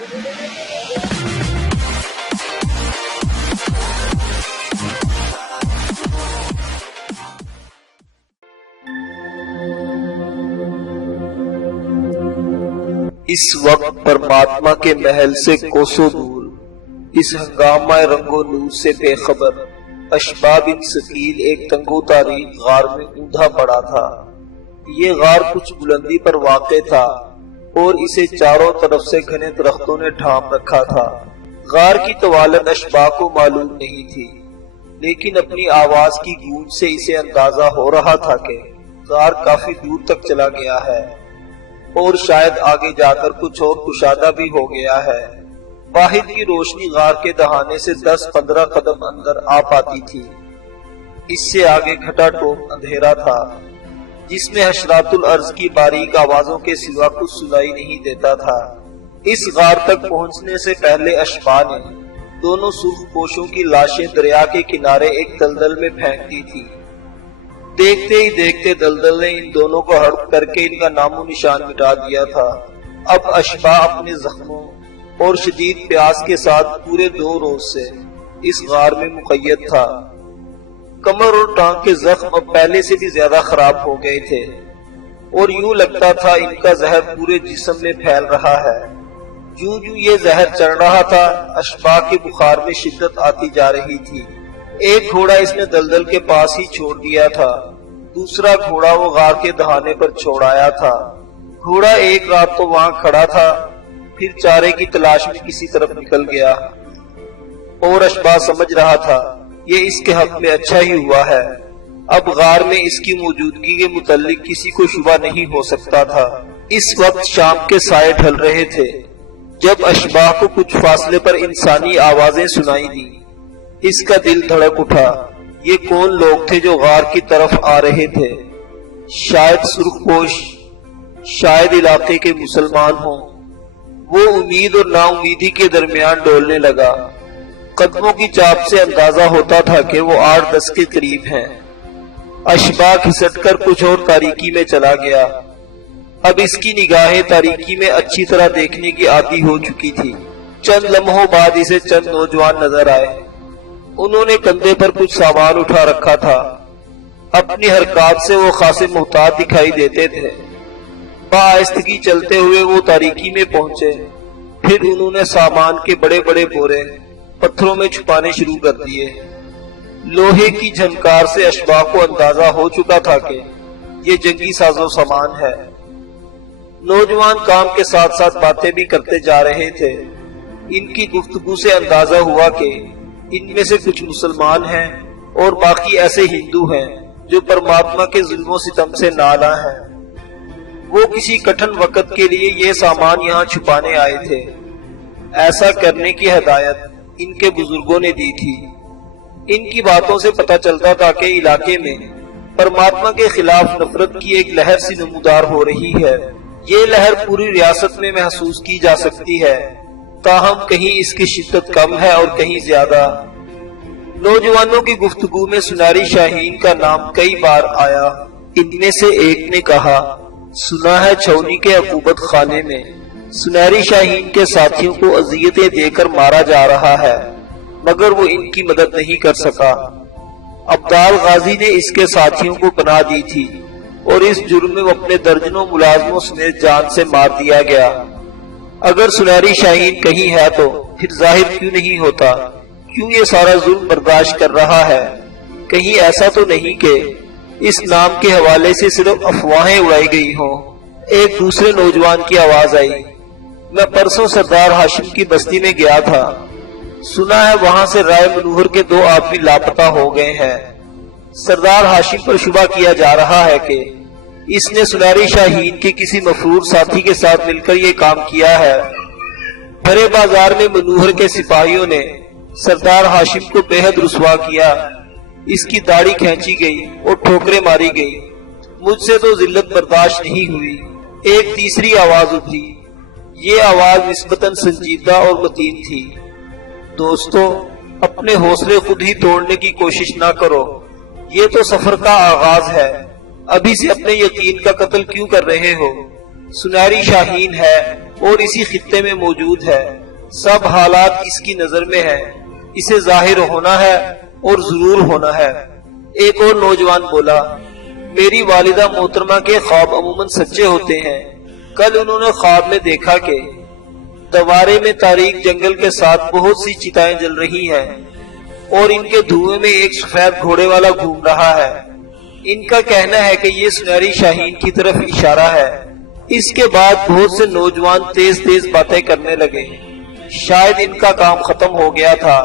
اس وقت پرماتما کے محل سے کوسوں دور، اس ہنگامہ رنگو نور سے بے خبر، اشباہ بن ثقیل ایک تنگو تاریک غار میں اوندا پڑا تھا۔ یہ غار کچھ بلندی پر واقع تھا اور اسے چاروں طرف سے گھنے درختوں نے ڈھانپ رکھا تھا۔ غار کی طوالت اشباہ کو معلوم نہیں تھی، لیکن اپنی آواز کی گونج سے اسے اندازہ ہو رہا تھا کہ غار کافی دور تک چلا گیا ہے اور شاید آگے جا کر کچھ اور کشادہ بھی ہو گیا ہے۔ واحد کی روشنی غار کے دہانے سے 10-15 قدم اندر آ پاتی تھی۔ اس سے آگے گھٹا ٹوپ اندھیرا تھا، جس میں حشرات الارض کی باریک آوازوں کے سوا کچھ سنائی نہیں دیتا تھا۔ اس غار تک پہنچنے سے پہلے اشباہ نے دونوں سرخ پوشوں کی لاشیں دریا کے کنارے ایک دلدل میں پھینک دی تھی۔ دیکھتے ہی دیکھتے دلدل نے ان دونوں کو ہڑپ کر کے ان کا نام و نشان مٹا دیا تھا۔ اب اشباہ اپنے زخموں اور شدید پیاس کے ساتھ پورے 2 روز سے اس غار میں مقید تھا۔ کمر اور ٹانگ کے زخم اب پہلے سے بھی زیادہ خراب ہو گئے تھے اور یوں لگتا تھا ان کا زہر پورے جسم میں پھیل رہا ہے۔ جوں جوں یہ زہر چڑھ رہا تھا، اشباہ کے بخار میں شدت آتی جا رہی تھی۔ ایک گھوڑا اس نے دلدل کے پاس ہی چھوڑ دیا تھا، دوسرا گھوڑا وہ غار کے دہانے پر چھوڑایا تھا۔ گھوڑا ایک رات تو وہاں کھڑا تھا، پھر چارے کی تلاش میں کسی طرف نکل گیا اور اشباہ سمجھ رہا تھا یہ اس کے حق میں اچھا ہی ہوا ہے۔ اب غار میں اس کی موجودگی کے متعلق کسی کو شبہ نہیں ہو سکتا تھا۔ اس وقت شام کے سائے ڈھل رہے تھے جب اشباہ کو کچھ فاصلے پر انسانی آوازیں سنائی دی۔ اس کا دل دھڑک اٹھا۔ یہ کون لوگ تھے جو غار کی طرف آ رہے تھے؟ شاید سرخ پوش، شاید علاقے کے مسلمان ہوں۔ وہ امید اور نا امیدی کے درمیان ڈولنے لگا۔ قدموں کی چاپ سے اندازہ ہوتا تھا کہ وہ 8-10 کے قریب ہیں۔ اشباہ کھسٹ کر کچھ اور تاریکی میں چلا گیا۔ اب اس کی نگاہیں تاریکی میں اچھی طرح دیکھنے کی عادی ہو چکی تھی۔ چند لمحوں بعد اسے چند نوجوان نظر آئے۔ انہوں نے کندھے پر کچھ سامان اٹھا رکھا تھا۔ اپنی حرکات سے وہ خاصے محتاط دکھائی دیتے تھے۔ بآہستگی چلتے ہوئے وہ تاریکی میں پہنچے۔ پھر انہوں نے سامان کے بڑے بڑے بورے پتھروں میں چھپانے شروع کر دیے۔ لوہے کی جھنکار سے اشباہ کو اندازہ ہو چکا تھا کہ یہ جنگی ساز و سامان ہے۔ نوجوان کام کے ساتھ ساتھ باتیں بھی کرتے جا رہے تھے۔ ان کی گفتگو سے اندازہ ہوا کہ ان میں سے کچھ مسلمان ہیں اور باقی ایسے ہندو ہیں جو پرماتما کے ظلم و ستم سے نالاں ہیں۔ وہ کسی کٹھن وقت کے لیے یہ سامان یہاں چھپانے آئے تھے۔ ایسا کرنے کی ہدایت ان کے بزرگوں نے دی تھی۔ ان کی باتوں سے پتہ چلتا تھا کہ علاقے میں پرماتما کے خلاف نفرت کی ایک لہر سی نمودار ہو رہی ہے۔ یہ لہر پوری ریاست میں محسوس کی جا سکتی ہے، تاہم کہیں اس کی شدت کم ہے اور کہیں زیادہ۔ نوجوانوں کی گفتگو میں سناری شاہین کا نام کئی بار آیا۔ ان میں سے ایک نے کہا، سنا ہے چھونی کے عقوبت خانے میں سناری شاہین کے ساتھیوں کو اذیتیں دے کر مارا جا رہا ہے، مگر وہ ان کی مدد نہیں کر سکا۔ عبدال غازی نے اس کے ساتھیوں کو پناہ دی تھی اور اس جرم میں وہ اپنے درجنوں ملازموں سمیت جان سے مار دیا گیا۔ اگر سناری شاہین کہیں ہے تو پھر ظاہر کیوں نہیں ہوتا؟ کیوں یہ سارا ظلم برداشت کر رہا ہے؟ کہیں ایسا تو نہیں کہ اس نام کے حوالے سے صرف افواہیں اڑائی گئی ہوں؟ ایک دوسرے نوجوان کی آواز آئی، میں پرسوں سردار ہاشم کی بستی میں گیا تھا، سنا ہے وہاں سے رائے منوہر کے 2 آدمی لاپتہ ہو گئے ہیں۔ سردار ہاشم پر شبہ کیا جا رہا ہے کہ اس نے سناری شاہین کے کسی مفرور ساتھی کے ساتھ مل کر یہ کام کیا ہے۔ بھرے بازار میں منوہر کے سپاہیوں نے سردار ہاشم کو بے حد رسوا کیا۔ اس کی داڑھی کھینچی گئی اور ٹھوکریں ماری گئی۔ مجھ سے تو ذلت برداشت نہیں ہوئی۔ ایک تیسری آواز اٹھی۔ یہ آواز نسبتاً سنجیدہ اور متین تھی۔ دوستو، اپنے حوصلے خود ہی توڑنے کی کوشش نہ کرو، یہ تو سفر کا آغاز ہے۔ ابھی سے اپنے یقین کا قتل کیوں کر رہے ہو؟ سناری شاہین ہے، اور اسی خطے میں موجود ہے، سب حالات اس کی نظر میں ہیں، اسے ظاہر ہونا ہے اور ضرور ہونا ہے۔ ایک اور نوجوان بولا، میری والدہ محترمہ کے خواب عموماً سچے ہوتے ہیں۔ کل انہوں نے خواب میں دیکھا کہ دوارے میں تاریک جنگل کے ساتھ بہت سی چتائیں جل رہی ہیں اور ان کے دھوئیں میں ایک سفید گھوڑے والا گھوم رہا ہے۔ ان کا کہنا ہے کہ یہ سنہری شاہین کی طرف اشارہ ہے۔ اس کے بعد بہت سے نوجوان تیز تیز باتیں کرنے لگے۔ شاید ان کا کام ختم ہو گیا تھا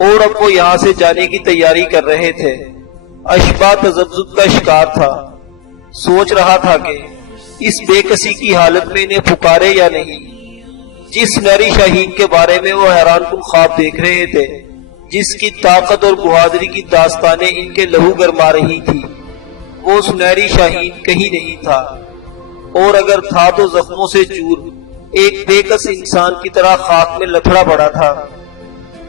اور اب وہ یہاں سے جانے کی تیاری کر رہے تھے۔ اشباح تذبذب کا شکار تھا، سوچ رہا تھا کہ اس بے کسی کی حالت میں انہیں پکارے یا نہیں۔ جس سنہری شاہین کے بارے میں وہ حیران کن خواب دیکھ رہے تھے، جس کی طاقت اور بہادری کی داستانیں ان کے لہو گرما رہی تھی، وہ سنہری شاہین کہیں نہیں تھا، اور اگر تھا تو زخموں سے چور ایک بے کس انسان کی طرح خاک میں لتھڑا پڑا تھا۔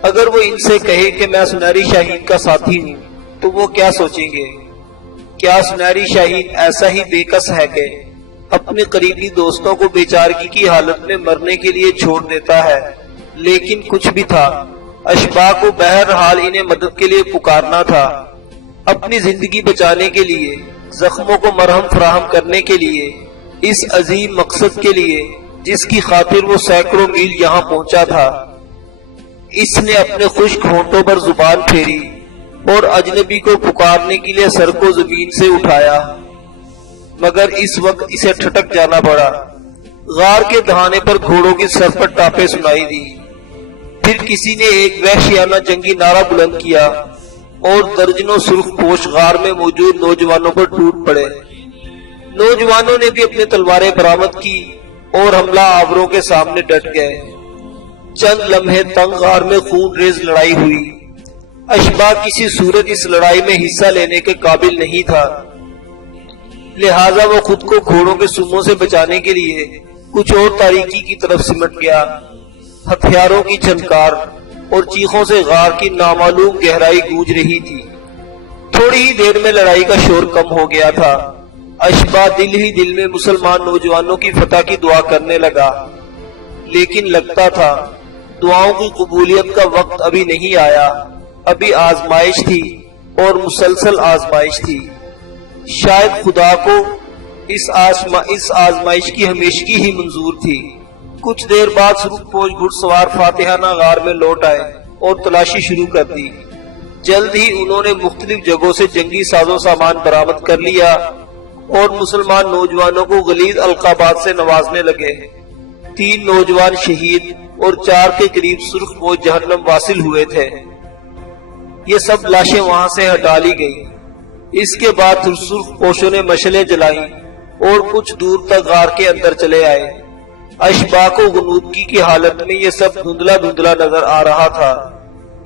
اگر وہ ان سے کہے کہ میں سنہری شاہین کا ساتھی ہوں تو وہ کیا سوچیں گے؟ کیا سنہری شاہین ایسا ہی بے کس ہے کہ اپنے قریبی دوستوں کو بیچارگی کی حالت میں مرنے کے لیے چھوڑ دیتا ہے؟ لیکن کچھ بھی تھا، اشباح کو بہرحال انہیں مدد کے لیے پکارنا تھا، اپنی زندگی بچانے کے لیے، زخموں کو مرہم فراہم کرنے کے لیے، اس عظیم مقصد کے لیے جس کی خاطر وہ سینکڑوں میل یہاں پہنچا تھا۔ اس نے اپنے خشک ہونٹوں پر زبان پھیری اور اجنبی کو پکارنے کے لیے سر کو زمین سے اٹھایا، مگر اس وقت اسے ٹھٹک جانا پڑا۔ غار کے دہانے پر گھوڑوں کی سرپٹ ٹاپیں سنائی دی۔ پھر کسی نے ایک وحشیانہ جنگی نعرہ بلند کیا اور درجنوں سرخ پوش غار میں موجود نوجوانوں پر ٹوٹ پڑے۔ نوجوانوں نے بھی اپنے تلواریں برآمد کی اور حملہ آوروں کے سامنے ڈٹ گئے۔ چند لمحے تنگ غار میں خون ریز لڑائی ہوئی۔ اشباح کسی صورت اس لڑائی میں حصہ لینے کے قابل نہیں تھا، لہذا وہ خود کو گھوڑوں کے سموں سے بچانے کے لیے کچھ اور تاریکی کی طرف سمٹ گیا۔ ہتھیاروں کی چھنکار اور چیخوں سے غار کی نامعلوم گہرائی گونج رہی تھی۔ تھوڑی ہی دیر میں لڑائی کا شور کم ہو گیا تھا۔ اشباح دل ہی دل میں مسلمان نوجوانوں کی فتح کی دعا کرنے لگا، لیکن لگتا تھا دعاؤں کی قبولیت کا وقت ابھی نہیں آیا۔ ابھی آزمائش تھی اور مسلسل آزمائش تھی۔ شاید خدا کو اس آزمائش کی ہمیشگی ہی منظور تھی۔ کچھ دیر بعد سرخ پوش گھڑ سوار فاتحانہ غار میں لوٹ آئے اور تلاشی شروع کر دی۔ جلد ہی انہوں نے مختلف جگہوں سے جنگی ساز و سامان برآمد کر لیا اور مسلمان نوجوانوں کو غلیظ القابات سے نوازنے لگے۔ 3 نوجوان شہید اور 4 کے قریب سرخ پوش جہنم واصل ہوئے تھے۔ یہ سب لاشیں وہاں سے ہٹا لی گئی۔ اس کے بعد سرخ پوشوں نے مشعلیں جلائیں اور کچھ دور تک غار کے اندر چلے آئے۔ اشباح کو غنودگی کی حالت میں یہ سب دھندلا دھندلا نظر آ رہا تھا۔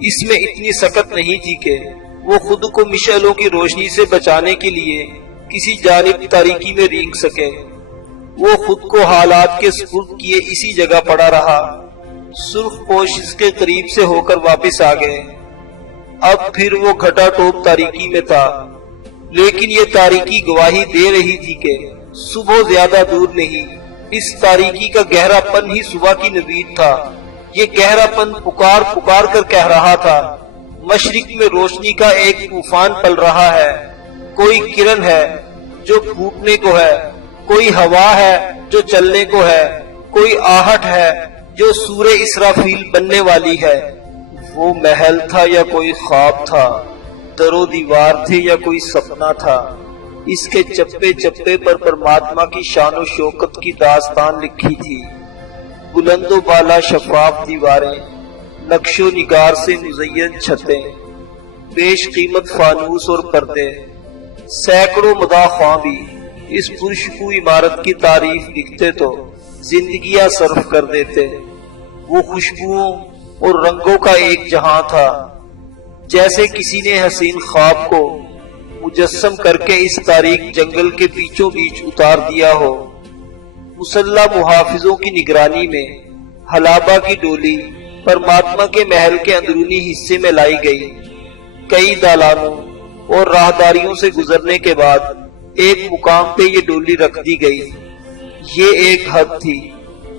اس میں اتنی سکت نہیں تھی کہ وہ خود کو مشعلوں کی روشنی سے بچانے کے لیے کسی جانب تاریکی میں رینگ سکے۔ وہ خود کو حالات کے سپرد کیے اسی جگہ پڑا رہا۔ سرخ پوش اس کے قریب سے ہو کر واپس آ گئے۔ اب پھر وہ گھٹا ٹوپ تاریکی میں تھا، لیکن یہ تاریکی گواہی دے رہی تھی کہ صبح زیادہ دور نہیں۔ اس تاریکی کا گہرا پن ہی صبح کی نوید تھا۔ یہ گہرا پن پکار پکار کر کہہ رہا تھا، مشرق میں روشنی کا ایک طوفان پل رہا ہے۔ کوئی کرن ہے جو پھوٹنے کو ہے، کوئی ہوا ہے جو چلنے کو ہے، کوئی آہٹ ہے جو سورہ اسرافیل بننے والی ہے۔ وہ محل تھا یا کوئی خواب تھا؟ در و دیوار تھے یا کوئی سپنا تھا؟ اس کے چپے چپے پر پرماتما کی شان و شوکت کی داستان لکھی تھی۔ بلند و بالا شفاف دیواریں، نقش و نگار سے مزین چھتیں، بیش قیمت فانوس اور پردے، سینکڑوں مداح خواں بھی اس پرشکو عمارت کی تعریف لکھتے تو زندگیاں صرف کر دیتے۔ وہ خوشبوؤں اور رنگوں کا ایک جہاں تھا، جیسے کسی نے حسین خواب کو مجسم کر کے اس تاریک جنگل کے بیچوں بیچ اتار دیا ہو۔ مسلح محافظوں کی نگرانی میں حلابہ کی ڈولی پرماتما کے محل کے اندرونی حصے میں لائی گئی۔ کئی دالانوں اور راہداریوں سے گزرنے کے بعد ایک مقام پہ یہ ڈولی رکھ دی گئی۔ یہ ایک حد تھی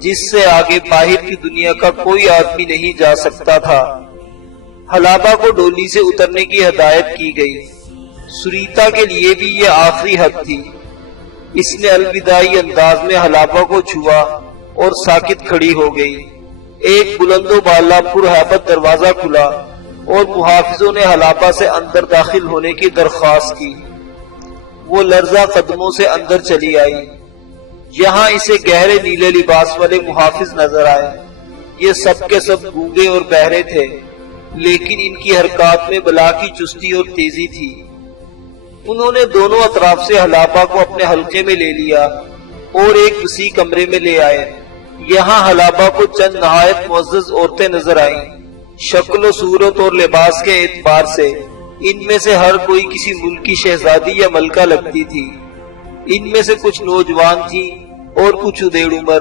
جس سے آگے باہر کی دنیا کا کوئی آدمی نہیں جا سکتا تھا۔ حلابہ کو ڈولی سے اترنے کی ہدایت کی گئی۔ سریتا کے لیے بھی یہ آخری حد تھی۔ اس نے الوداعی انداز میں حلابہ کو چھوا اور ساکت کھڑی ہو گئی۔ ایک بلند و بالا پرہیبت دروازہ کھلا اور محافظوں نے حلابہ سے اندر داخل ہونے کی درخواست کی۔ وہ لرزہ قدموں سے اندر چلی آئی۔ یہاں اسے گہرے نیلے لباس والے محافظ نظر آئے۔ یہ سب کے سب گونگے اور بہرے تھے، لیکن ان کی حرکات میں بلا کی چستی اور تیزی تھی۔ انہوں نے دونوں اطراف سے حلابہ کو اپنے حلقے میں لے لیا اور ایک وسیع کمرے میں لے آئے۔ یہاں حلابہ کو چند نہایت معزز عورتیں نظر آئیں۔ شکل و صورت اور لباس کے اعتبار سے ان میں سے ہر کوئی کسی ملک کی شہزادی یا ملکہ لگتی تھی۔ ان میں سے کچھ نوجوان تھیں اور کچھ ادیڑ عمر۔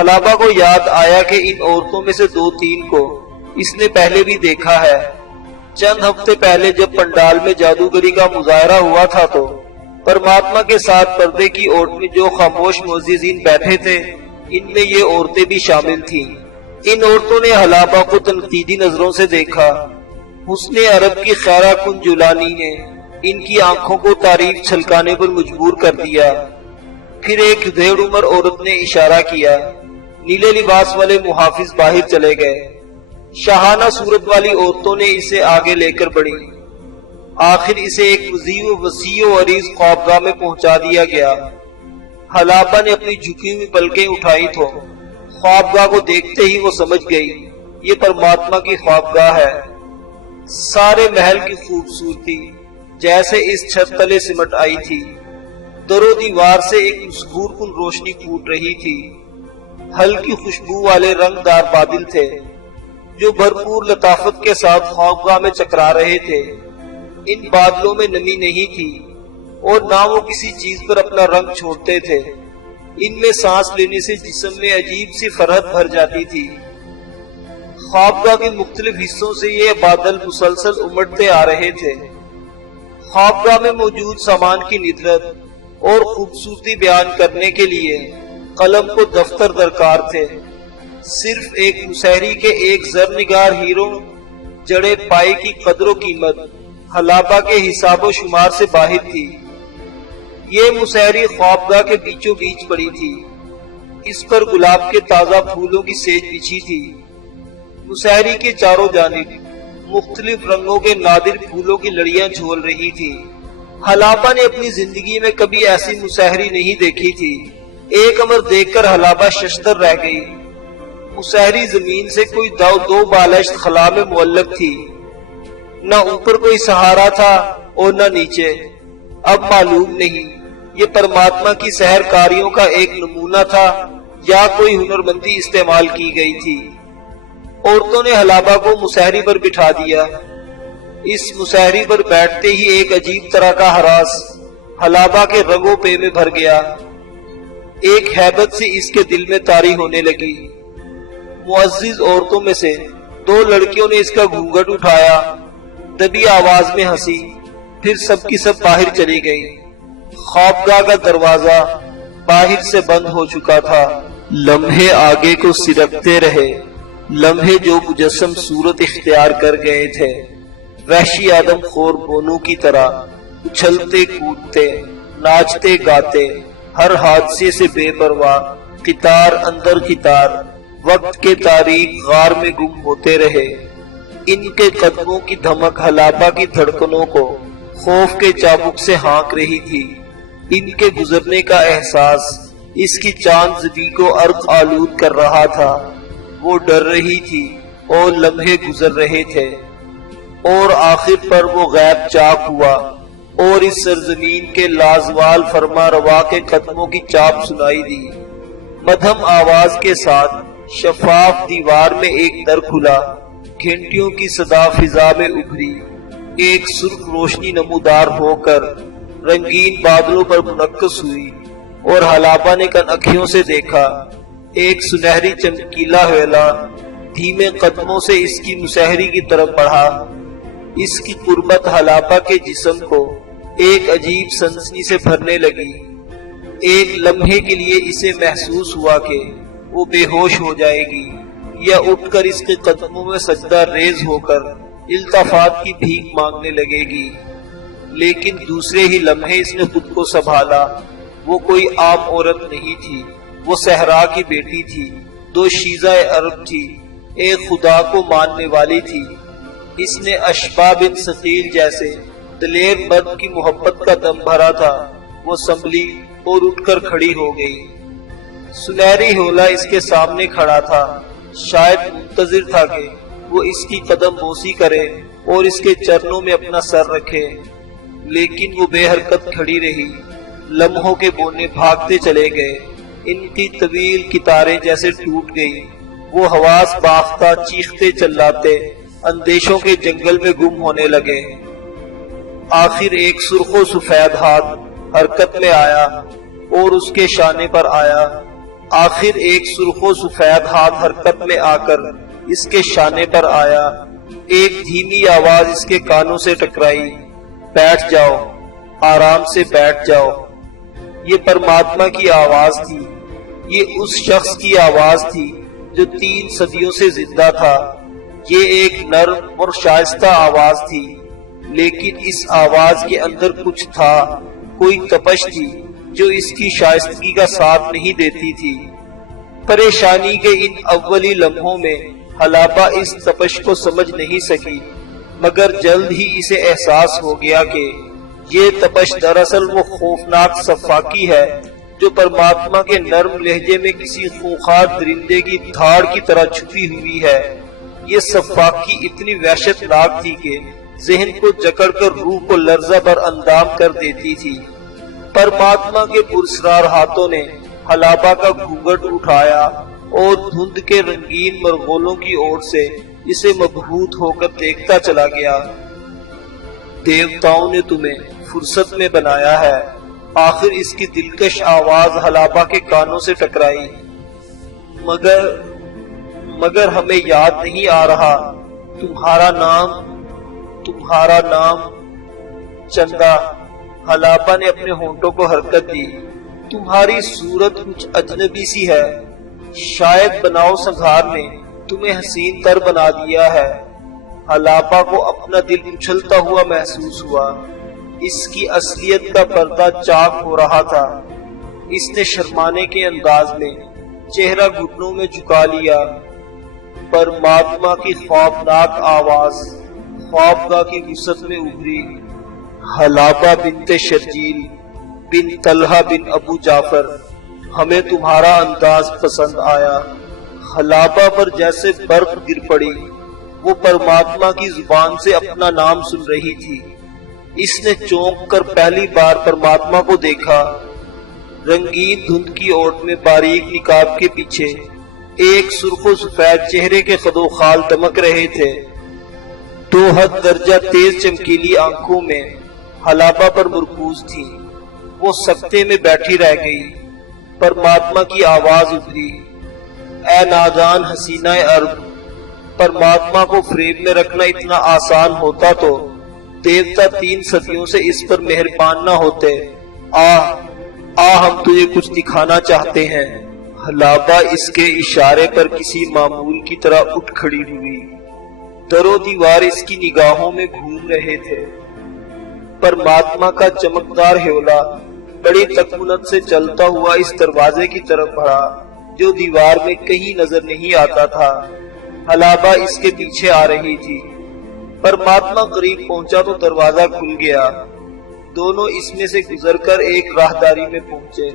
حلابہ کو یاد آیا کہ ان عورتوں میں سے دو تین کو اس نے پہلے بھی دیکھا ہے۔ چند ہفتے پہلے جب پنڈال میں جادوگری کا مظاہرہ ہوا تھا تو پرماتما کے ساتھ پردے کی اوٹ میں جو خاموش معززین بیٹھے تھے، ان میں یہ عورتیں بھی شامل تھیں۔ ان عورتوں نے حلابہ کو تنقیدی نظروں سے دیکھا۔ حسن عرب کی خیرہ کن جولانی نے ان کی آنکھوں کو تعریف چھلکانے پر مجبور کر دیا۔ پھر ایک ادیڑ عمر عورت نے اشارہ کیا۔ نیلے لباس والے محافظ باہر چلے گئے۔ شاہانہ صورت والی عورتوں نے اسے آگے لے کر بڑھی۔ آخر اسے ایک وسیع و عریض خوابگاہ میں پہنچا دیا گیا۔ حلابہ نے اپنی جھکی ہوئی پلکیں اٹھائی تو خوابگاہ کو دیکھتے ہی وہ سمجھ گئی یہ پرماتما کی خوابگاہ ہے۔ سارے محل کی خوبصورتی جیسے اس چھت تلے سمٹ آئی تھی۔ در و دیوار سے ایک مسحور کن روشنی پھوٹ رہی تھی۔ ہلکی خوشبو والے رنگ دار بادل تھے جو بھرپور لطافت کے ساتھ خوابگاہ میں چکرا رہے تھے۔ ان بادلوں میں نمی نہیں تھی اور نہ وہ کسی چیز پر اپنا رنگ چھوڑتے تھے۔ ان میں سانس لینے سے جسم میں عجیب سی فرحت بھر جاتی تھی۔ خوابگاہ کے مختلف حصوں سے یہ بادل مسلسل امڑتے آ رہے تھے۔ خوابگاہ میں موجود سامان کی ندرت اور خوبصورتی بیان کرنے کے لیے قلم کو دفتر درکار تھے۔ صرف ایک مسحری کے ایک زرنگار ہیرو جڑے پائی کی قدر و قیمت حلابہ کے حساب و شمار سے باہر تھی۔ یہ مسحری خوابگاہ کے بیچوں بیچ پڑی تھی۔ اس پر گلاب کے تازہ پھولوں کی سیج بچھی تھی۔ مسحری کے چاروں جانب مختلف رنگوں کے نادر پھولوں کی لڑیاں جھول رہی تھی۔ حلابہ نے اپنی زندگی میں کبھی ایسی مسحری نہیں دیکھی تھی۔ ایک امر دیکھ کر حلابہ ششدر رہ گئی۔ مسحری زمین سے کوئی دو بالشت خلا میں معلق تھی۔ نہ اوپر کوئی سہارا تھا اور نہ نیچے۔ اب معلوم نہیں یہ پرماتما کی سحر کاریوں کا ایک نمونہ تھا یا کوئی ہنرمندی استعمال کی گئی تھی۔ عورتوں نے حلابہ کو مسحری پر بٹھا دیا۔ اس مسحری پر بیٹھتے ہی ایک عجیب طرح کا ہراس حلابہ کے رگوں پے میں بھر گیا۔ ایک ہیبت سے اس کے دل میں طاری ہونے لگی۔ معزز عورتوں میں سے دو لڑکیوں نے اس کا گھونگھٹ اٹھایا، دبی آواز میں ہنسی، پھر سب کی سب باہر چلی گئی۔ خوابگاہ کا دروازہ باہر سے بند ہو چکا تھا۔ لمحے آگے کو سرکتے رہے، لمحے جو مجسم صورت اختیار کر گئے تھے، وحشی آدم خور بونوں کی طرح اچھلتے کودتے، ناچتے گاتے، ہر حادثے سے بے پرواہ، قطار اندر قطار، وقت کے تاریک غار میں گم ہوتے رہے۔ ان کے قدموں کی دھمک حلابہ کی دھڑکنوں کو خوف کے چابک سے ہانک رہی تھی۔ ان کے گزرنے کا احساس اس کی چاند زدی کو عرق آلود کر رہا تھا۔ وہ ڈر رہی تھی اور لمحے گزر رہے تھے اور آخر پر وہ غیب چاک ہوا اور اس سرزمین کے لازوال فرما روا کے قدموں کی چاپ سنائی دی۔ مدھم آواز کے ساتھ شفاف دیوار میں ایک در کھلا، گھنٹیوں کی صدا فضا میں ابھری، ایک سرخ روشنی نمودار ہو کر رنگین بادلوں پر منعکس ہوئی اور حلابہ نے کن اکھیوں سے دیکھا۔ ایک سنہری چمکیلا حویلا دھیمے قدموں سے اس کی مسحری کی طرف بڑھا۔ اس کی قربت حلابہ کے جسم کو ایک عجیب سنسنی سے بھرنے لگی۔ ایک لمحے کے لیے اسے محسوس ہوا کہ وہ بے ہوش ہو جائے گی یا اٹھ کر اس کے قدموں میں سجدہ ریز ہو کر التفات کی بھیک مانگنے لگے گی۔ لیکن دوسرے ہی لمحے اس نے خود کو سنبھالا۔ وہ کوئی عام عورت نہیں تھی، وہ صحرا کی بیٹی تھی، دوشیزہ عرب تھی، ایک خدا کو ماننے والی تھی۔ اس نے اشبا بن ثقیل جیسے دلیر مرد کی محبت کا دم بھرا تھا۔ وہ سنبھلی اور اٹھ کر کھڑی ہو گئی۔ سنہری حولہ اس کے سامنے کھڑا تھا، شاید منتظر تھا کہ وہ اس کی قدم بوسی کرے اور اس کے چرنوں میں اپنا سر رکھے، لیکن وہ بے حرکت کھڑی رہی۔ لمحوں کے بونے بھاگتے چلے گئے، ان کی طویل کتاریں جیسے ٹوٹ گئی۔ وہ حواس باختہ چیختے چلاتے اندیشوں کے جنگل میں گم ہونے لگے۔ آخر ایک سرخ و سفید ہاتھ حرکت میں آیا اور اس کے شانے پر آیا۔ آخر ایک سرخ و سفید ہاتھ حرکت میں آ کر اس کے شانے پر آیا۔ ایک دھیمی آواز اس کے کانوں سے ٹکرائی، بیٹھ جاؤ، آرام سے بیٹھ جاؤ۔ یہ پرماتما کی آواز تھی، یہ اس شخص کی آواز تھی جو 3 صدیوں سے زندہ تھا۔ یہ ایک نرم اور شائستہ آواز تھی، لیکن اس آواز کے اندر کچھ تھا، کوئی تپش تھی جو اس کی شائستگی کا ساتھ نہیں دیتی تھی۔ پریشانی کے ان اولی لمحوں میں حلابہ اس تپش کو سمجھ نہیں سکی، مگر جلد ہی اسے احساس ہو گیا کہ یہ تپش دراصل وہ خوفناک سفاکی ہے جو پرماتما کے نرم لہجے میں کسی خونخوار درندے کی دھاڑ کی طرح چھپی ہوئی ہے۔ یہ سفاکی اتنی وحشت ناک تھی کہ ذہن کو جکڑ کر روح کو لرزہ بر اندام کر دیتی تھی۔ پرماتما کے پرسرار ہاتھوں نے حلابہ کا گھونگھٹ اٹھایا اور دھند کے رنگین مرغولوں کی اور سے اسے مبہوت ہو کر دیکھتا چلا گیا۔ دیوتاؤں نے تمہیں فرصت میں بنایا ہے، آخر اس کی دلکش آواز حلابہ کے کانوں سے ٹکرائی۔ مگر ہمیں یاد نہیں آ رہا تمہارا نام چندا۔ حلابہ نے اپنے ہونٹوں کو حرکت دی۔ تمہاری صورت کچھ اجنبی سی ہے، شاید بناؤ سنگھار نے تمہیں حسین تر بنا دیا ہے۔ حلابہ کو اپنا دل اچھلتا ہوا محسوس ہوا، اس کی اصلیت کا پردہ چاک ہو رہا تھا۔ اس نے شرمانے کے انداز میں چہرہ گھٹنوں میں جھکا لیا۔ پرماتما کی خوفناک آواز خوابگاہ کی وسعت میں ابھری، حلابہ بنت شرجیل بن طلحہ بن ابو جعفر، ہمیں تمہارا انداز پسند آیا۔ حلابہ پر جیسے برف گر پڑی، وہ پرماتما کی زبان سے اپنا نام سن رہی تھی۔ اس نے چونک کر پہلی بار پرماتما کو دیکھا۔ رنگین دھند کی اوٹ میں باریک نقاب کے پیچھے ایک سرخ و سفید چہرے کے خد و خال دمک رہے تھے۔ 2 حد درجہ تیز چمکیلی آنکھوں میں حلابہ پر مرکوز تھی۔ وہ سکتے میں بیٹھی رہ گئی۔ پرماتما کی آواز ابھری، اے نادان حسینہ عرب، پرماتما کو فریب میں رکھنا اتنا آسان ہوتا تو دیوتا 3 صدیوں سے اس پر مہربان نہ ہوتے۔ ہم تجھے کچھ دکھانا چاہتے ہیں۔ حلابہ اس کے اشارے پر کسی معمول کی طرح اٹھ کھڑی ہوئی۔ در و دیوار اس کی نگاہوں میں گھوم رہے تھے۔ پرماتما کا چمکدار حولہ بڑی تکونت سے چلتا ہوا اس دروازے کی طرف بڑھا جو دیوار میں کہیں نظر نہیں آتا تھا۔ حلابہ اس کے پیچھے آ رہی تھی۔ پرماتما قریب پہنچا تو دروازہ کھل گیا۔ دونوں اس میں سے گزر کر ایک راہداری میں پہنچے۔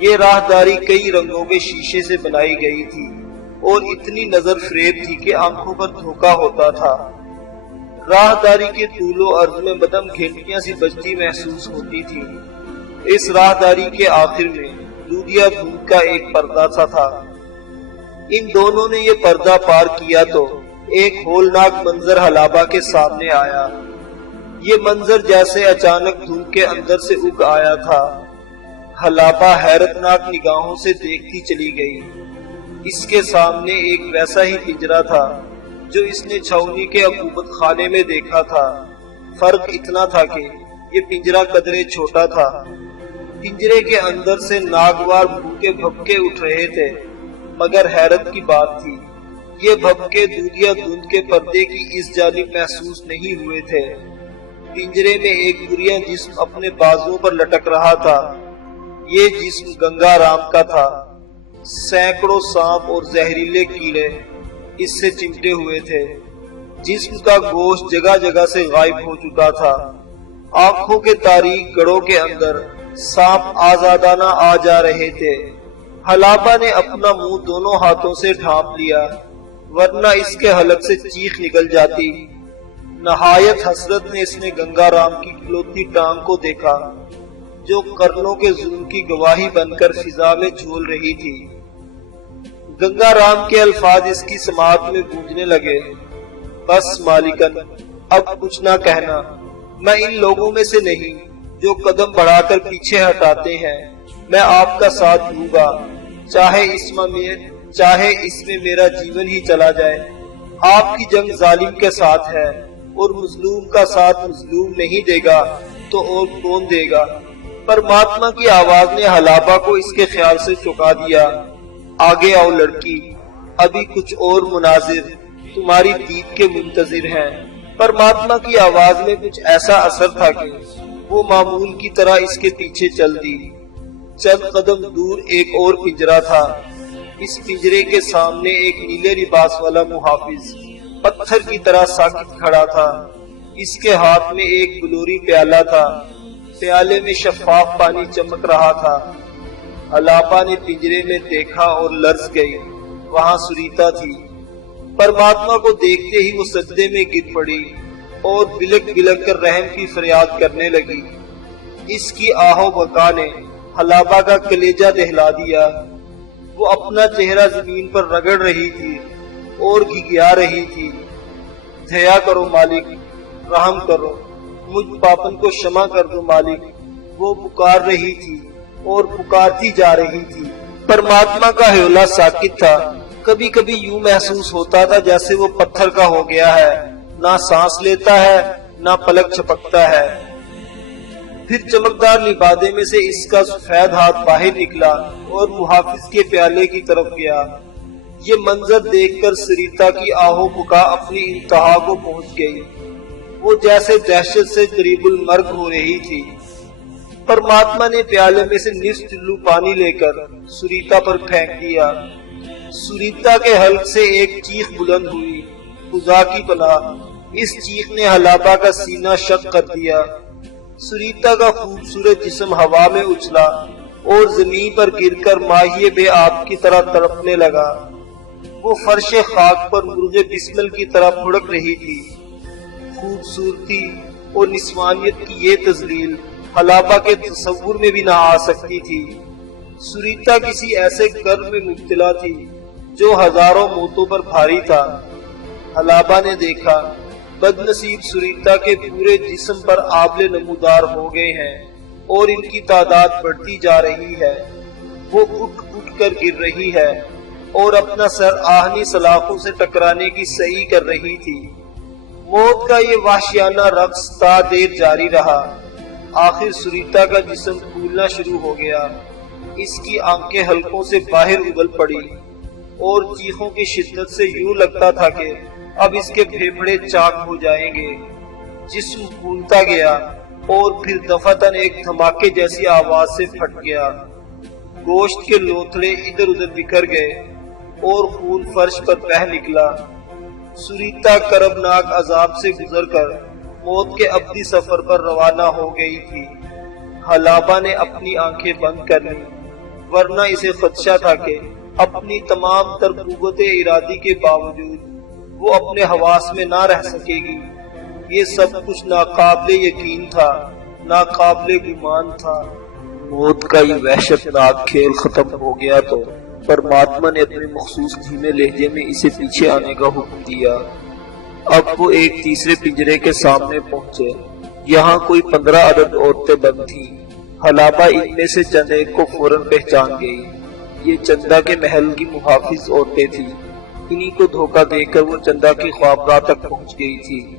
یہ راہداری کئی رنگوں کے شیشے سے بنائی گئی تھی اور اتنی نظر فریب تھی کہ آنکھوں پر دھوکا ہوتا تھا۔ راہداری کے طول و عرض میں مدم گھنٹیاں سی بجتی محسوس ہوتی تھی۔ اس راہداری کے آخر میں دودھیا دودھ کا ایک پردہ سا تھا۔ ان دونوں نے یہ پردہ پار کیا تو ایک ہولناک منظر حلابہ کے سامنے آیا۔ یہ منظر جیسے اچانک دھند کے اندر سے اگ آیا تھا۔ حلابہ حیرتناک نگاہوں سے دیکھتی چلی گئی۔ اس کے سامنے ایک ویسا ہی پنجرا تھا جو اس نے چھاؤنی کے عقوبت خانے میں دیکھا تھا۔ فرق اتنا تھا کہ یہ پنجرا قدرے چھوٹا تھا۔ پنجرے کے اندر سے ناگوار بھوکے بھپکے اٹھ رہے تھے۔ مگر حیرت کی بات تھی، یہ بھپکے دودیا دھند کے پردے کی اس جانب محسوس نہیں ہوئے تھے۔ پنجرے میں ایک بریاں جسم اپنے بازوں پر لٹک رہا تھا۔ یہ جسم گنگا رام کا تھا۔ سینکڑوں سانپ اور زہریلے کیڑے اس سے چمٹے ہوئے تھے۔ جسم کا گوشت جگہ جگہ سے غائب ہو چکا تھا۔ آنکھوں کے تاریک گڑوں کے اندر سانپ آزادانہ آ جا رہے تھے۔ حلابہ نے اپنا منہ دونوں ہاتھوں سے ڈھانپ لیا، ورنہ اس کے حلق سے چیخ نکل جاتی۔ نہایت حسرت نے اس نے گنگا رام کی کھلوتی ٹانگ کو دیکھا، جو کرنوں کے ظلم کی گواہی بن کر فضا میں جھول رہی تھی۔ گنگا رام کے الفاظ اس کی سماعت میں گونجنے لگے، بس مالکن، اب کچھ نہ کہنا۔ میں ان لوگوں میں سے نہیں جو قدم بڑھا کر پیچھے ہٹاتے ہیں۔ میں آپ کا ساتھ دوں گا، چاہے اس میں میرا جیون ہی چلا جائے۔ آپ کی جنگ ظالم کے ساتھ ہے، اور مظلوم کا ساتھ مظلوم نہیں دے گا تو اور کون دے گا؟ پرماتما کی آواز نے حلابہ کو اس کے خیال سے چکا دیا۔ آگے آؤ لڑکی، ابھی کچھ اور مناظر تمہاری دید کے منتظر ہیں۔ پرماتما کی آواز میں کچھ ایسا اثر تھا کہ وہ معمول کی طرح اس کے پیچھے چل دی۔ چند قدم دور ایک اور پنجرا تھا۔ اس پنجرے کے سامنے ایک نیلے لباس والا محافظ پتھر کی طرح ساکت کھڑا تھا۔ اس کے ہاتھ میں ایک بلوری پیالہ تھا، پیالے میں شفاف پانی چمک رہا تھا۔ حلابہ نے پنجرے میں دیکھا اور لرز گئی، وہاں سریتا تھی۔ پرماتما کو دیکھتے ہی وہ سجدے میں گر پڑی اور بلک بلک کر رحم کی فریاد کرنے لگی۔ اس کی آہو بکا نے حلابہ کا کلیجہ دہلا دیا۔ وہ اپنا چہرہ زمین پر رگڑ رہی تھی اور گھگیا رہی تھی۔ دیا کرو مالک، رحم کرو، مجھ پاپن کو شمع کر دو مالک۔ وہ پکار رہی تھی اور پکارتی جا رہی تھی۔ پرماتما کا ہیولا ساکت تھا۔ کبھی کبھی یوں محسوس ہوتا تھا جیسے وہ پتھر کا ہو گیا ہے، نہ سانس لیتا ہے نہ پلک چھپکتا ہے۔ پھر چمکدار لبادے میں سے اس کا سفید ہاتھ باہر نکلا اور محافظ کے پیالے کی طرف گیا۔ یہ منظر دیکھ کر سریتا کی آہو بکا اپنی انتہا کو پہنچ گئی۔ وہ جیسے دہشت سے قریب المرگ ہو رہی تھی۔ پرماتما نے پیالے میں سے نصف چلو پانی لے کر سریتا پر پھینک دیا۔ سریتا کے حلق سے ایک چیخ بلند ہوئی، خدا کی پناہ! اس چیخ نے حلابہ کا سینہ شق کر دیا۔ سریتا کا خوبصورت جسم ہوا میں اچھلا اور زمین پر گر کر ماہی بے آب کی طرح تڑپنے لگا۔ وہ فرش خاک پر مرغ بسمل کی طرح پھڑک رہی تھی۔ خوبصورتی اور نسوانیت کی یہ تذلیل حلابہ کے تصور میں بھی نہ آ سکتی تھی۔ سریتا کسی ایسے کرب میں مبتلا تھی جو ہزاروں موتوں پر بھاری تھا۔ حلابہ نے دیکھا بد نصیب سریتا کے پورے جسم پر آبلے نمودار ہو گئے ہیں اور ان کی تعداد بڑھتی جا رہی ہے۔ وہ اٹھ اٹھ کر گر رہی ہے اور اپنا سر آہنی سلاخوں سے ٹکرانے کی سعی کر رہی تھی۔ موت کا یہ وحشیانہ رقص تا دیر جاری رہا۔ آخر سریتا کا جسم پھولنا شروع ہو گیا۔ اس کی آنکھیں حلقوں سے باہر ابل پڑی اور چیخوں کی شدت سے یوں لگتا تھا کہ اب اس کے پھیپھڑے چاک ہو جائیں گے۔ جسم پھولتا گیا اور پھر دفعتاً ایک دھماکے جیسی آواز سے پھٹ گیا۔ گوشت کے لوتھڑے ادھر ادھر بکھر گئے اور خون فرش پر بہہ نکلا۔ سریتا کربناک عذاب سے گزر کر موت کے ابدی سفر پر روانہ ہو گئی تھی۔ حلابہ نے اپنی آنکھیں بند کر لی، ورنہ اسے خدشہ تھا کہ اپنی تمام تر قوت ارادی کے باوجود وہ اپنے حواس میں نہ رہ سکے گی۔ یہ سب کچھ ناقابل یقین تھا، ناقابل گمان تھا۔ موت کا یہ وحشتناک کھیل ختم ہو گیا تو پرماتما نے اپنے مخصوص دھیمے لہجے میں اسے پیچھے آنے کا حکم دیا۔ اب وہ ایک تیسرے پنجرے کے سامنے پہنچے۔ یہاں کوئی 15 عدد عورتیں بند تھیں۔ حلابہ ان میں سے چند ایک کو فوراً پہچان گئی۔ یہ چندا کے محل کی محافظ عورتیں تھیں۔ انہی کو دھوکہ دے کر وہ چندا کی خوابگاہ تک پہنچ گئی تھی۔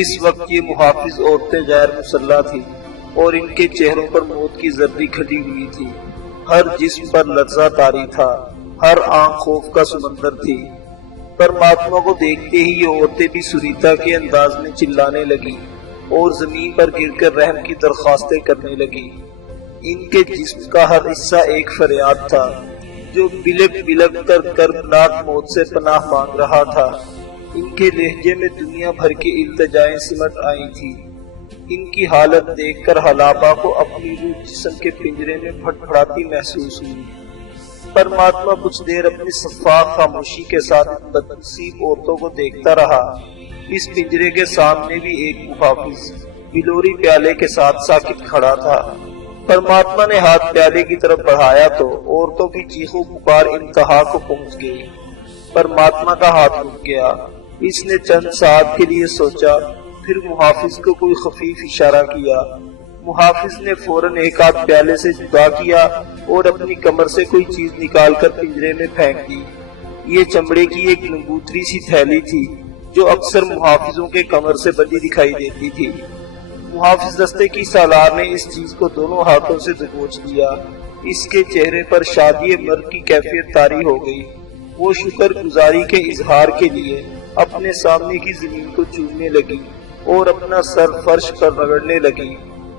اس وقت یہ محافظ عورتیں غیر مسلح تھیں اور ان کے چہروں پر موت کی زردی کھٹی ہوئی تھی۔ ہر جسم پر لرزہ طاری تھا، ہر آنکھ خوف کا سمندر تھی۔ پرماتما کو دیکھتے ہی یہ عورتیں بھی سریتا کے انداز میں چلانے لگی اور زمین پر گر کر رحم کی درخواستیں کرنے لگی۔ ان کے جسم کا ہر حصہ ایک فریاد تھا جو بلک بلک کر کربناک موت سے پناہ مانگ رہا تھا۔ ان کے لہجے میں دنیا بھر کی التجائیں سمٹ آئی تھی۔ ان کی حالت دیکھ کر حلابہ کو اپنی روح جسم کے پنجرے میں پھٹ پھڑاتی محسوس ہوئی۔ پرماتما کچھ دیر اپنی شفاف خاموشی کے ساتھ بدنصیب عورتوں کو دیکھتا رہا۔ اس پنجرے کے سامنے بھی ایک محافظ بلوری پیالے کے ساتھ ساکت کھڑا تھا۔ پرماتما نے ہاتھ پیالے کی طرف بڑھایا تو عورتوں کی چیخو پکار انتہا کو پہنچ گئی۔ پرماتما کا ہاتھ رک گیا۔ اس نے چند ساعت کے لیے سوچا، پھر محافظ کو کوئی خفیف اشارہ کیا۔ محافظ نے فوراً ایک ہاتھ پیالے سے جدا کیا اور اپنی کمر سے کوئی چیز نکال کر پنجرے میں پھینک دی۔ یہ چمڑے کی ایک لنگوتری سی تھیلی تھی جو اکثر محافظوں کے کمر سے بندھی دکھائی دیتی تھی۔ محافظ دستے کی سالار نے اس چیز کو دونوں ہاتھوں سے دبوچ لیا۔ اس کے چہرے پر شادی مرگ کی کیفیت طاری ہو گئی۔ وہ شکر گزاری کے اظہار کے لیے اپنے سامنے کی زمین کو چومنے لگی اور اپنا سر فرش پر رگڑنے لگی۔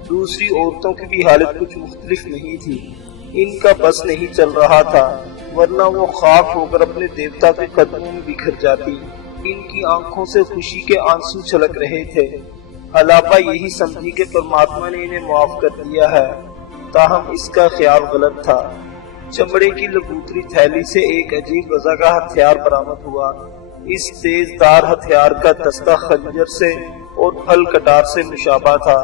دوسری عورتوں کی بھی حالت کچھ مختلف نہیں تھی۔ ان کا بس نہیں چل رہا تھا، ورنہ وہ خاک ہو کر اپنے دیوتا کے قدموں میں بکھر جاتی۔ ان کی آنکھوں سے خوشی کے آنسو چھلک رہے تھے۔ حلابہ یہی سمجھی کہ پرماتما نے انہیں معاف کر دیا ہے، تاہم اس کا خیال غلط تھا۔ چمڑے کی لگوتری تھیلی سے ایک عجیب وضع کا ہتھیار برآمد ہوا۔ اس تیز دار ہتھیار کا دستہ خنجر سے اور پھل کٹار سے مشابہ تھا۔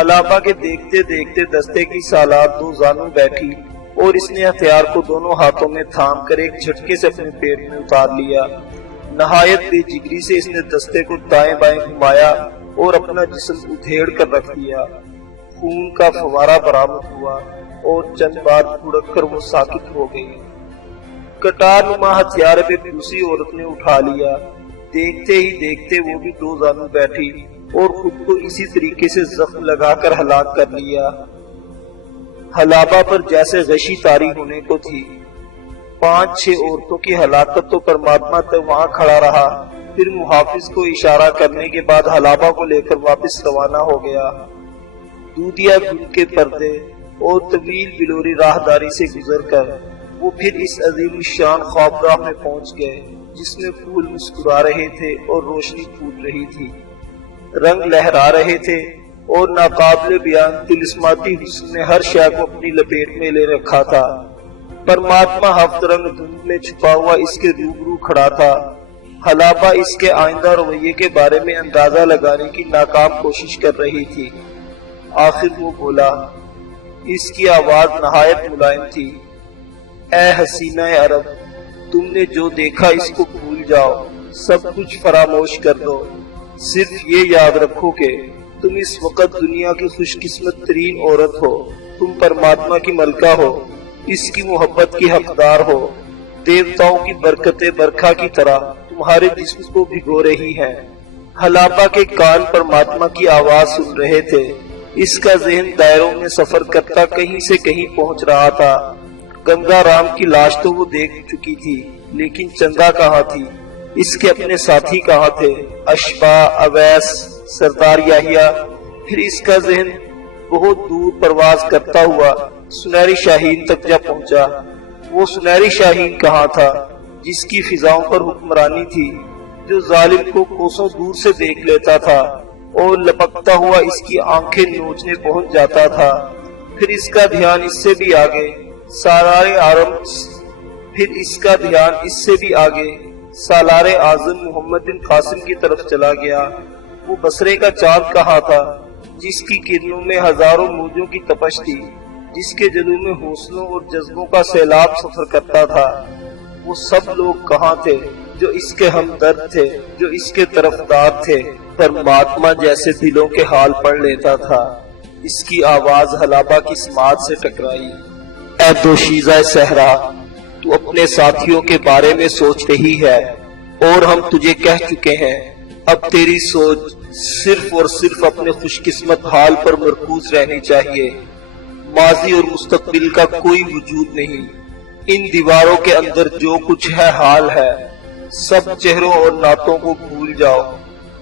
حلابہ کے دیکھتے دیکھتے دستے کی سالار دو زانوں بیٹھی اور اس نے ہتھیار کو دونوں ہاتھوں میں تھام کر ایک جھٹکے سے اپنے پیٹ میں اتار لیا۔ نہایت بے جگری سے اس نے دستے کو دائیں بائیں گھمایا اور اپنا جسم ادھیڑ کر رکھ دیا۔ خون کا فوارہ برآمد ہوا اور چند بار پھڑک کر وہ ساکت ہو گئی۔ کٹار نما ہتھیار پہ دوسری عورت نے اٹھا لیا۔ دیکھتے ہی دیکھتے وہ بھی دو زانوں بیٹھی اور خود کو اسی طریقے سے زخم لگا کر ہلاک کر لیا۔ حلابہ پر جیسے غشی طاری ہونے کو تھی۔ 5-6 عورتوں کی ہلاکت تو پرماتما تک وہاں کھڑا رہا، پھر محافظ کو اشارہ کرنے کے بعد حلابہ کو لے کر واپس روانہ ہو گیا۔ دودیا گل کے پردے اور طویل بلوری راہداری سے گزر کر وہ پھر اس عظیم الشان خوابگاہ میں پہنچ گئے جس میں پھول مسکرا رہے تھے اور روشنی پھوٹ رہی تھی، رنگ لہرا رہے تھے اور ناقابل بیان طلسماتی حسن نے ہر شے کو اپنی لپیٹ میں لے رکھا تھا۔ پرماتما ہفت رنگ دھند میں چھپا ہوا اس کے روبرو کھڑا تھا۔ حلابہ اس کے آئندہ رویے کے بارے میں اندازہ لگانے کی ناکام کوشش کر رہی تھی۔ آخر وہ بولا، اس کی آواز نہایت ملائم تھی، اے حسینہ عرب، تم نے جو دیکھا اس کو بھول جاؤ، سب کچھ فراموش کر دو، صرف یہ یاد رکھو کہ تم اس وقت دنیا کی خوش قسمت ترین عورت ہو، تم پرماتما کی ملکہ ہو، اس کی محبت کی حقدار ہو، دیوتاؤں کی برکتیں برکھا کی طرح تمہارے جسم کو بھگو رہی ہیں۔ حلابہ کے کان پرماتما کی آواز سن رہے تھے، اس کا ذہن دائروں میں سفر کرتا کہیں سے کہیں پہنچ رہا تھا۔ گنگا رام کی لاش تو وہ دیکھ چکی تھی، لیکن چندا کہاں تھی؟ اس کے اپنے ساتھی کہاں تھے؟ اشبا، اویس، سردار یحییٰ۔ پھر اس کا ذہن بہت دور پرواز کرتا ہوا سنہری شاہین تک جا پہنچا۔ وہ سنہری شاہین کہاں تھا جس کی فضاؤں پر حکمرانی تھی، جو ظالم کو کوسوں دور سے دیکھ لیتا تھا اور لپکتا ہوا اس کی آنکھیں نوچنے پہنچ جاتا تھا۔ پھر اس کا دھیان اس سے بھی آگے سالار اعظم، پھر اس کا دھیان اس سے بھی آگے سالار اعظم محمد بن قاسم کی طرف چلا گیا۔ وہ بصرے کا چاند کہاں تھا جس کی کرنوں میں ہزاروں موجوں کی تپش تھی، جس کے جلوں میں حوصلوں اور جذبوں کا سیلاب سفر کرتا تھا؟ وہ سب لوگ کہاں تھے جو اس کے ہمدرد تھے، جو اس کے طرفدار تھے؟ پرماتما جیسے دلوں کے حال پڑھ لیتا تھا۔ اس کی آواز حلابہ کی سماعت سے ٹکرائی، اے دوشیزہ صحرا، تو اپنے ساتھیوں کے بارے میں سوچ رہی ہے اور ہم تجھے کہہ چکے ہیں، اب تیری سوچ صرف اور صرف اپنے خوش قسمت حال پر مرکوز رہنی چاہیے۔ ماضی اور مستقبل کا کوئی وجود نہیں، ان دیواروں کے اندر جو کچھ ہے حال ہے، سب چہروں اور نعتوں کو بھول جاؤ۔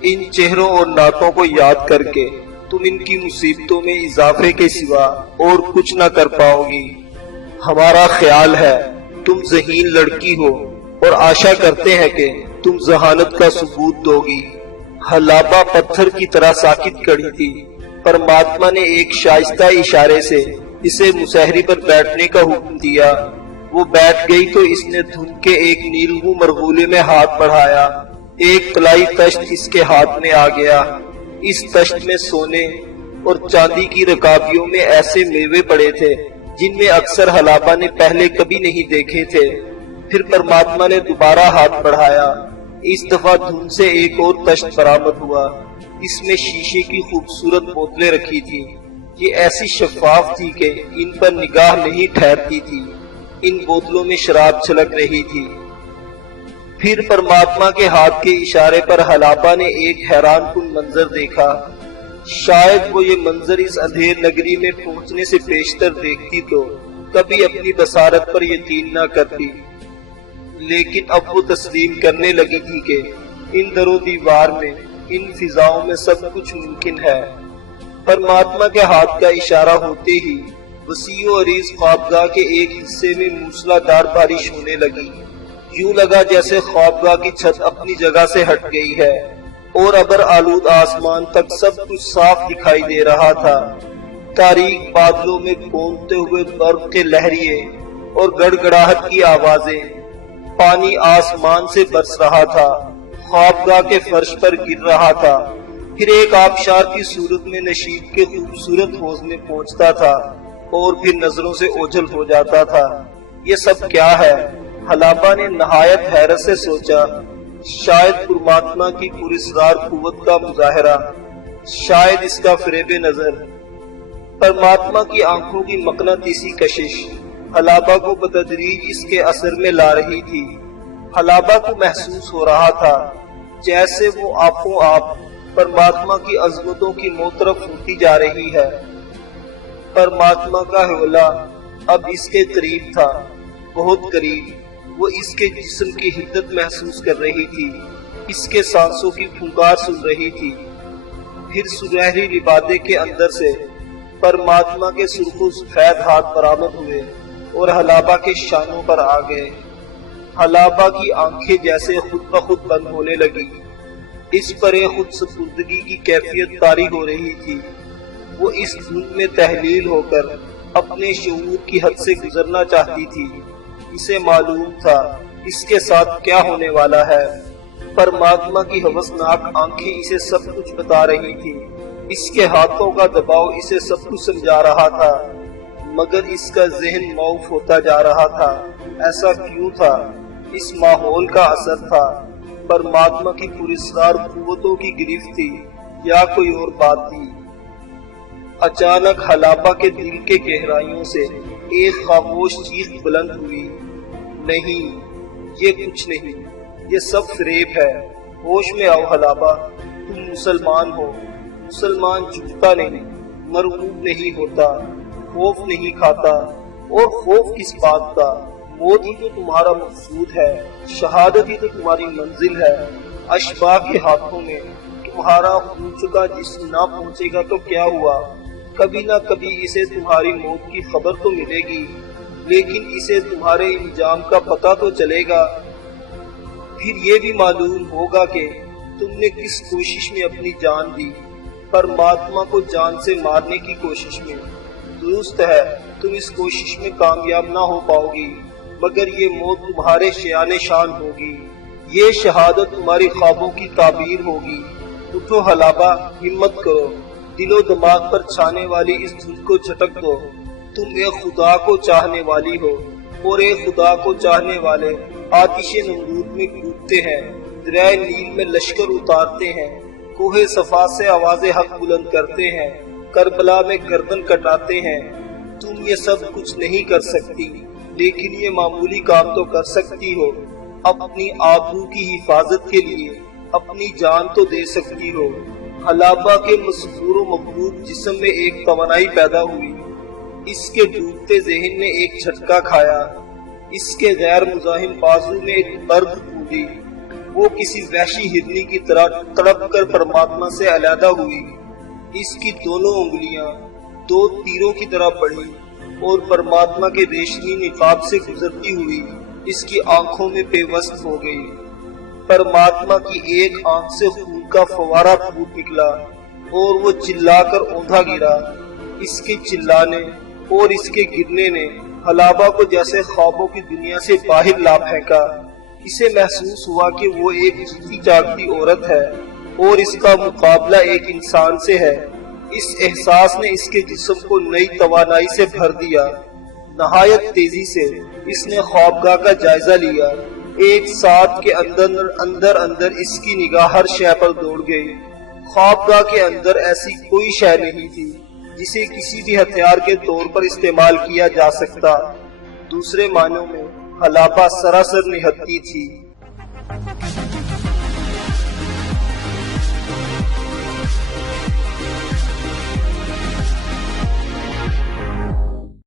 ان چہروں اور نعتوں کو یاد کر کے تم ان کی مصیبتوں میں اضافے کے سوا اور کچھ نہ کر پاؤ گی۔ ہمارا خیال ہے تم ذہین لڑکی ہو اور آشا کرتے ہیں کہ تم ذہانت کا ثبوت دو گی۔ حلابہ پتھر کی طرح ساکت کھڑی تھی۔ پرماتما نے ایک شائستہ اشارے سے اسے مسہری پر بیٹھنے کا حکم دیا۔ وہ بیٹھ گئی تو اس نے دھند کے ایک نیلگوں مرغولے میں ہاتھ بڑھایا۔ ایک طلائی تشت اس کے ہاتھ میں آ گیا۔ اس تشت میں سونے اور چاندی کی رکابیوں میں ایسے میوے پڑے تھے جن میں اکثر حلابہ نے پہلے کبھی نہیں دیکھے تھے۔ پھر پرماتما نے دوبارہ ہاتھ بڑھایا۔ اس دفعہ دھند سے ایک اور تشت برآمد ہوا۔ اس میں شیشے کی خوبصورت بوتلیں رکھی تھی۔ یہ ایسی شفاف تھی کہ ان پر نگاہ نہیں ٹھہرتی تھی۔ ان بوتلوں میں شراب چھلک رہی تھی۔ پھر پرماتما کے ہاتھ کے اشارے پر حلابہ نے ایک حیران کن منظر دیکھا۔ شاید وہ یہ منظر اس اندھیر نگری میں پہنچنے سے پیشتر دیکھتی تو کبھی اپنی بصارت پر یقین نہ کرتی، لیکن اب وہ تسلیم کرنے لگی تھی کہ ان در و دیوار میں، ان فضاؤں میں سب کچھ ممکن ہے۔ پرماتما کے ہاتھ کا اشارہ ہوتے ہی وسیع و عریض خوابگاہ کے ایک حصے میں موسلا دھار بارش ہونے لگی۔ یوں لگا جیسے خوابگاہ کی چھت اپنی جگہ سے ہٹ گئی ہے اور ابر آلود آسمان تک سب کچھ صاف دکھائی دے رہا تھا۔ تاریک بادلوں میں گونجتے ہوئے برف کے لہریے اور گڑ گڑاہٹ کی آوازیں، پانی آسمان سے برس رہا تھا، خوابگاہ کے فرش پر گر رہا تھا، پھر ایک آبشار کی صورت میں نشیب کے خوبصورت حوض میں پہنچتا تھا اور پھر نظروں سے اوجھل ہو جاتا تھا۔ یہ سب کیا ہے؟ حلابہ نے نہایت حیرت سے سوچا۔ شاید پرماتما کی پراسرار قوت کا مظاہرہ، شاید اس کا فریب نظر۔ پرماتما کی آنکھوں کی مقناطیسی کشش حلابہ کو بتدریج اس کے اثر میں لا رہی تھی۔ حلابہ کو محسوس ہو رہا تھا جیسے وہ آپوں آپ پرماتما کی عظمتوں کی موطرف ہوتی جا رہی ہے۔ پرماتما کا حوالہ اب اس کے قریب تھا، بہت قریب۔ وہ اس کے جسم کی حدت محسوس کر رہی تھی، اس کے سانسوں کی پھنکار سن رہی تھی۔ پھر سنہری لبادے کے اندر سے پرماتما کے سرخ و سفید ہاتھ برآمد ہوئے اور حلابہ کے شانوں پر آ گئے۔ حلابہ کی آنکھیں جیسے خود بخود بند ہونے لگی۔ اس پر خود سپردگی کی کیفیت طاری ہو رہی تھی۔ وہ اس دھند میں تحلیل ہو کر اپنے شعور کی حد سے گزرنا چاہتی تھی۔ اسے معلوم تھا اس کے ساتھ کیا ہونے والا ہے۔ پرماتما کی ہوسناک آنکھیں اسے سب کچھ بتا رہی تھی، اس کے ہاتھوں کا دباؤ اسے سب کچھ سمجھا رہا تھا، مگر اس کا ذہن معوف ہوتا جا رہا تھا۔ ایسا کیوں تھا؟ اس ماحول کا اثر تھا، پرماتما کی پراسرار قوتوں کی گرفت تھی یا کوئی اور بات تھی؟ اچانک حلابہ کے دل کے گہرائیوں سے ایک خاموش چیخ بلند ہوئی، نہیں، یہ کچھ نہیں، یہ سب فریب ہے۔ ہوش میں آؤ حلابہ، تم مسلمان ہو۔ مسلمان جھوٹا نہیں، مرعوب نہیں ہوتا، خوف نہیں کھاتا، اور خوف کس بات کا؟ موت ہی تو تمہارا مقصود ہے، شہادت ہی تو تمہاری منزل ہے۔ اشباح کے ہاتھوں میں تمہارا خون چکا جسم نہ پہنچے گا تو کیا ہوا؟ کبھی نہ کبھی اسے تمہاری موت کی خبر تو ملے گی، لیکن اسے تمہارے انجام کا پتہ تو چلے گا۔ پھر یہ بھی معلوم ہوگا کہ تم نے کس کوشش میں اپنی جان دی، پرماتما کو جان سے مارنے کی کوشش میں۔ درست ہے، تم اس کوشش میں کامیاب نہ ہو پاؤ گی، مگر یہ موت تمہارے شیان شان ہوگی، یہ شہادت تمہاری خوابوں کی تعبیر ہوگی۔ اٹھو حلابہ، ہمت کرو، دل و دماغ پر چھانے والی اس دھند کو جھٹک دو۔ تم ایک خدا کو چاہنے والی ہو، اور ایک خدا کو چاہنے والے آتش نمرود میں کودتے ہیں، دریائے نیل میں لشکر اتارتے ہیں، کوہ صفا سے آواز حق بلند کرتے ہیں، کربلا میں گردن کٹاتے ہیں۔ تم یہ سب کچھ نہیں کر سکتی، لیکن یہ معمولی کام تو کر سکتی ہو۔ اپنی آبرو کی حفاظت کے لیے اپنی جان تو دے سکتی ہو۔ حلابہ کے مسحور و مغلوب جسم میں ایک توانائی پیدا ہوئی۔ اس کے ڈوبتے ذہن نے ایک جھٹکا کھایا۔ اس کے غیر مزاحم بازو میں ایک برق پھوٹی۔ وہ کسی وحشی ہرنی کی طرح تڑپ کر پرماتما سے علیحدہ ہوئی۔ اس کی دونوں انگلیاں دو تیروں کی طرح بڑھی اور پرماتما کے ریشمی نقاب سے گزرتی ہوئی اس کی آنکھوں میں پیوست ہو گئی۔ پرماتما کی ایک آنکھ سے خون کا فوارہ پھوٹ نکلا اور وہ چلا کر اوندا گرا۔ اس کے چلانے اور اس کے گرنے نے حلابہ کو جیسے خوابوں کی دنیا سے باہر لا پھینکا۔ اسے محسوس ہوا کہ وہ ایک جیتی جاگتی عورت ہے اور اس کا مقابلہ ایک انسان سے ہے۔ اس احساس نے اس کے جسم کو نئی توانائی سے بھر دیا۔ نہایت تیزی سے اس نے خوابگاہ کا جائزہ لیا۔ ایک ساتھ کے اندر اس کی نگاہ ہر شے پر دوڑ گئی۔ خوابگاہ کے اندر ایسی کوئی شے نہیں تھی جسے کسی بھی ہتھیار کے طور پر استعمال کیا جا سکتا۔ دوسرے معنوں میں حلابہ سراسر نہتی تھی۔